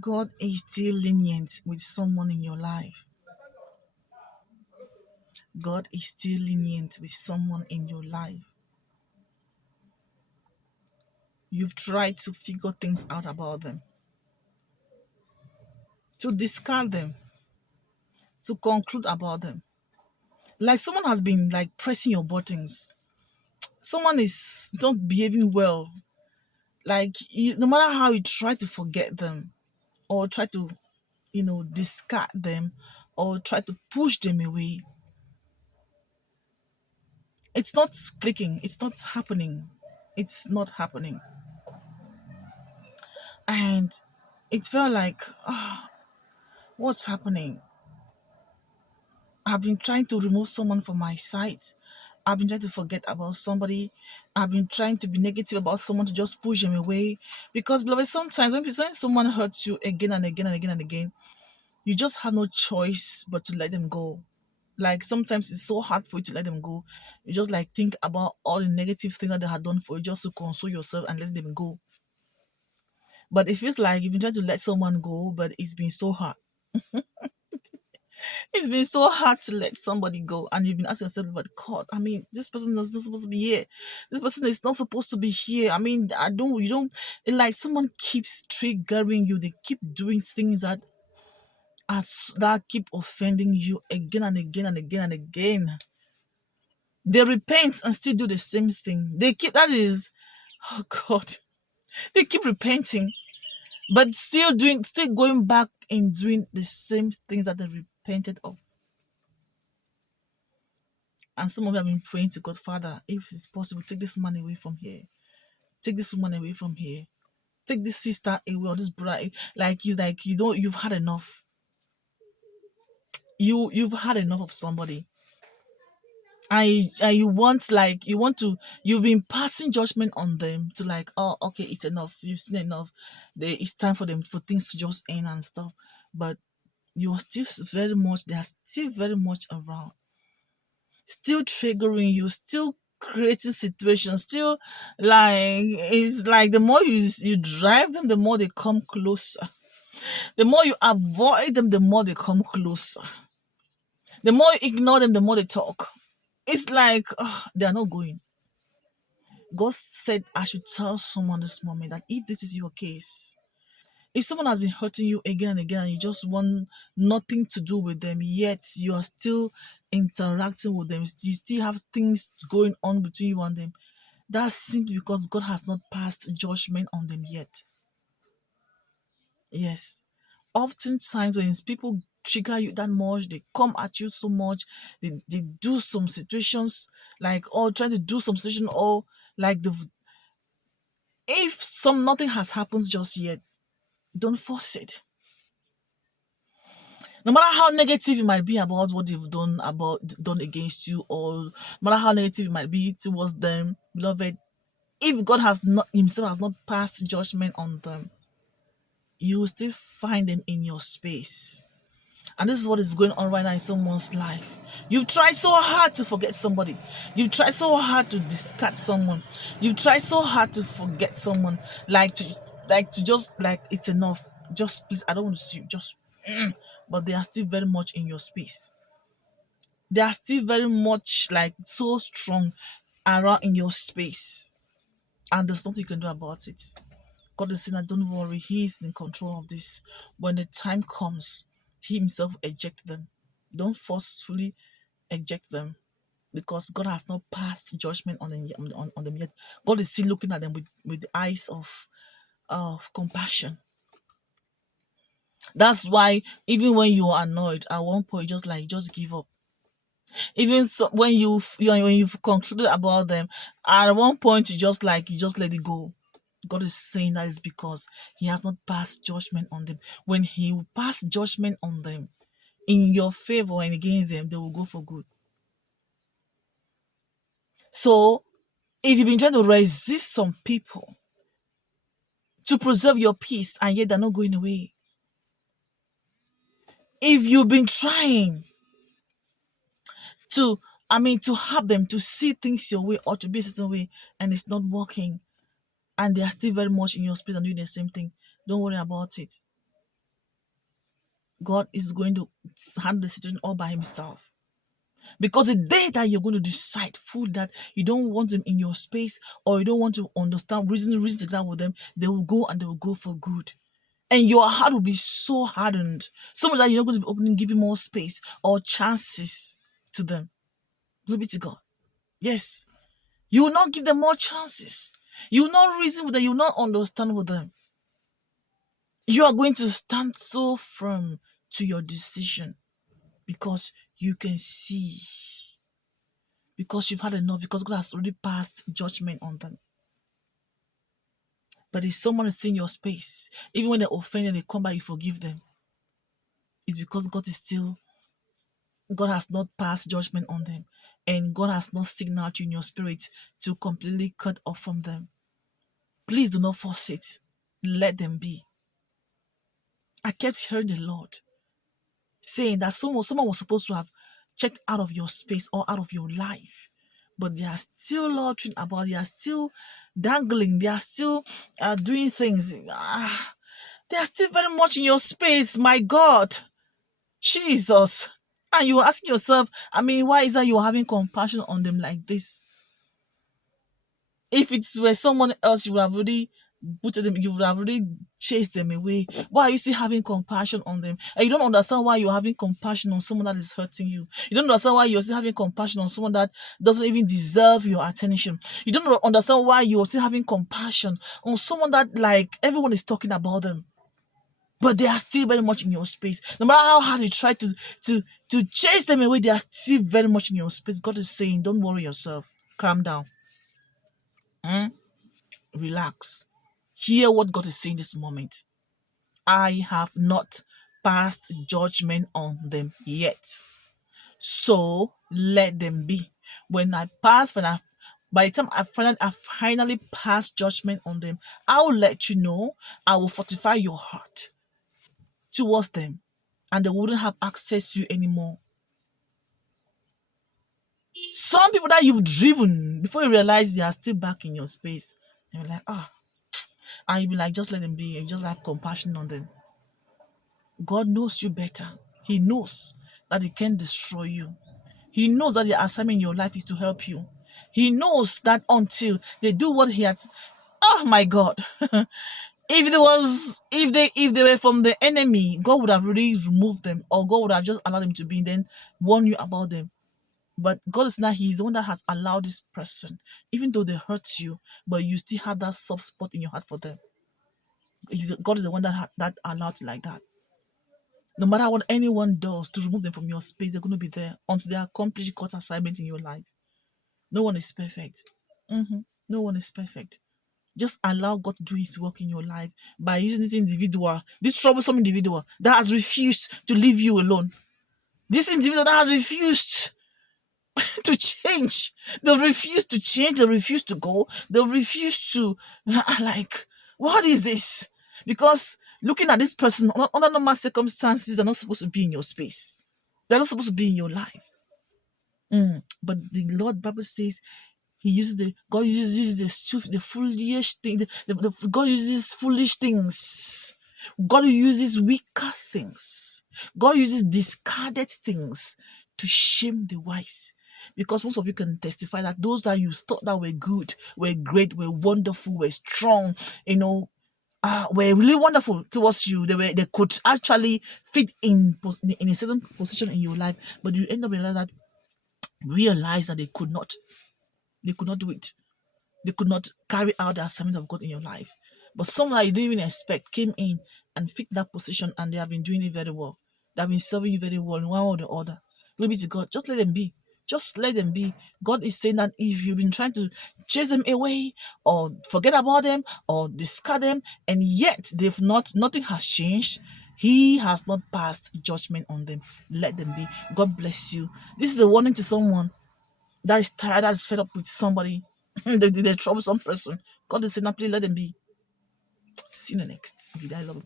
God is still lenient with someone in your life. God is still lenient with someone in your life. You've tried to figure things out about them, to discard them, to conclude about them. Like someone has been like pressing your buttons. Someone is not behaving well. Like you, no matter how you try to forget them or try to, discard them or try to push them away, it's not clicking. It's not happening. It's not happening. And it felt like, what's happening? I've been trying to remove someone from my sight. I've been trying to forget about somebody. I've been trying to be negative about someone to just push them away. Because, beloved, sometimes when someone hurts you again and again and again and again, you just have no choice but to let them go. Like sometimes it's so hard for you to let them go. You just like think about all the negative things that they had done for you just to console yourself and let them go. But it feels like you've been trying to let someone go, but it's been so hard. It's been so hard to let somebody go, and you've been asking yourself, "But God, I mean, this person is not supposed to be here. This person is not supposed to be here. I mean, I don't, you don't." It's like someone keeps triggering you. They keep doing things that keep offending you again and again and again and again. They repent and still do the same thing. They keep that is, oh God, they keep repenting, but still going back and doing the same things that they repented of. And some of you have been praying to God, Father, if it's possible, take this man away from here. Take this woman away from here. Take this sister away or this brother. Like you don't you've had enough. You've had enough of somebody. And you've been passing judgment on them to like, oh, okay, it's enough. You've seen enough. It's time for them for things to just end and stuff. But they are still very much around, still triggering you, still creating situations, still like it's like the more you drive them, the more they come closer. The more you avoid them, the more they come closer. The more you ignore them, the more they talk. It's like they are not going. God said I should tell someone this moment that if this is your case, if someone has been hurting you again and again and you just want nothing to do with them, yet you are still interacting with them, you still have things going on between you and them, that's simply because God has not passed judgment on them yet. Yes. Oftentimes when people trigger you that much, they come at you so much, they do some situations like or try to do some situation or like the if some nothing has happened just yet, don't force it. No matter how negative it might be about what they've done against you, or no matter how negative it might be towards them, beloved, if God has not himself has not passed judgment on them, you will still find them in your space. And this is what is going on right now in someone's life. You've tried so hard to forget somebody. You've tried so hard to discard someone. You've tried so hard to forget someone. Like to just like it's enough. Just please, I don't want to see you. Just but they are still very much in your space. They are still very much like so strong around in your space. And there's nothing you can do about it. God is saying that don't worry, He is in control of this. When the time comes, He Himself eject them. Don't forcefully eject them because God has not passed judgment on them, on them yet. God is still looking at them with the eyes of compassion. That's why even when you are annoyed, at one point, just give up. Even so, when you've concluded about them, at one point you just let it go. God is saying that is because He has not passed judgment on them. When He will pass judgment on them in your favor and against them, they will go for good. So if you've been trying to resist some people to preserve your peace and yet they're not going away, if you've been trying to, to have them to see things your way or to be a certain way and it's not working and they are still very much in your space and doing the same thing, don't worry about it. God is going to handle the situation all by himself. Because the day that you're going to decide fully that you don't want them in your space, or you don't want to understand reason together with them, they will go, and they will go for good. And your heart will be so hardened, so much that you're not going to be opening, giving more space or chances to them. Glory be to God. Yes. You will not give them more chances. You will not reason with them. You will not understand with them. You are going to stand so firm to your decision, because you can see, because you've had enough, because God has already passed judgment on them. But if someone is in your space, even when they're offended, they come back, you forgive them. It's because God has not passed judgment on them, and God has not signaled you in your spirit to completely cut off from them. Please do not force it. Let them be. I kept hearing the Lord saying that someone was supposed to have checked out of your space or out of your life, but they are still loitering about. They are still dangling. They are still doing things. They are still very much in your space. My God, Jesus. And you are asking yourself, why is that you are having compassion on them like this? If it were someone else, you would have already booted them, you would have already chased them away. Why are you still having compassion on them? And you don't understand why you're having compassion on someone that is hurting you. You don't understand why you're still having compassion on someone that doesn't even deserve your attention. You don't understand why you're still having compassion on someone that, like, everyone is talking about them, but they are still very much in your space. No matter how hard you try to chase them away, they are still very much in your space. God is saying, don't worry yourself. Calm down. Relax. Hear what God is saying this moment. I have not passed judgment on them yet. So let them be. By the time I finally pass judgment on them, I will let you know. I will fortify your heart towards them, and they wouldn't have access to you anymore. Some people that you've driven, before you realize they are still back in your space, and you're like, and you'll be like, just let them be, and just have compassion on them. God knows you better. He knows that He can destroy you. He knows that the assignment in your life is to help you. He knows that until they do what He has, oh my God. If they were from the enemy, God would have really removed them, or God would have just allowed them to be, and then warn you about them. But God is not, He's the one that has allowed this person, even though they hurt you, but you still have that soft spot in your heart for them. God is the one that allowed it like that. No matter what anyone does to remove them from your space, they're going to be there until they accomplish God's assignment in your life. No one is perfect. No one is perfect. Just allow God to do His work in your life by using this troublesome individual that has refused to leave you alone. This individual that has refused to change. They refuse to change. They refuse to go. They refuse to, like, what is this? Because looking at this person under normal circumstances, they're not supposed to be in your space. They're not supposed to be in your life. But the Lord Bible says God uses the foolish thing. God uses foolish things. God uses weaker things. God uses discarded things to shame the wise. Because most of you can testify that those that you thought that were good, were great, were wonderful, were strong, were really wonderful towards you. They could actually fit in a certain position in your life, but you end up realize that they could not do it. They could not carry out the assignment of God in your life. But someone that you didn't even expect came in and fit that position, and they have been doing it very well. They have been serving you very well in one or the other. Glory be to God. Just let them be. Just let them be. God is saying that if you've been trying to chase them away, or forget about them, or discard them, and yet nothing has changed, He has not passed judgment on them. Let them be. God bless you. This is a warning to someone that is tired, that is fed up with somebody, the troublesome person. God is saying, please let them be. See you next. If you die, love.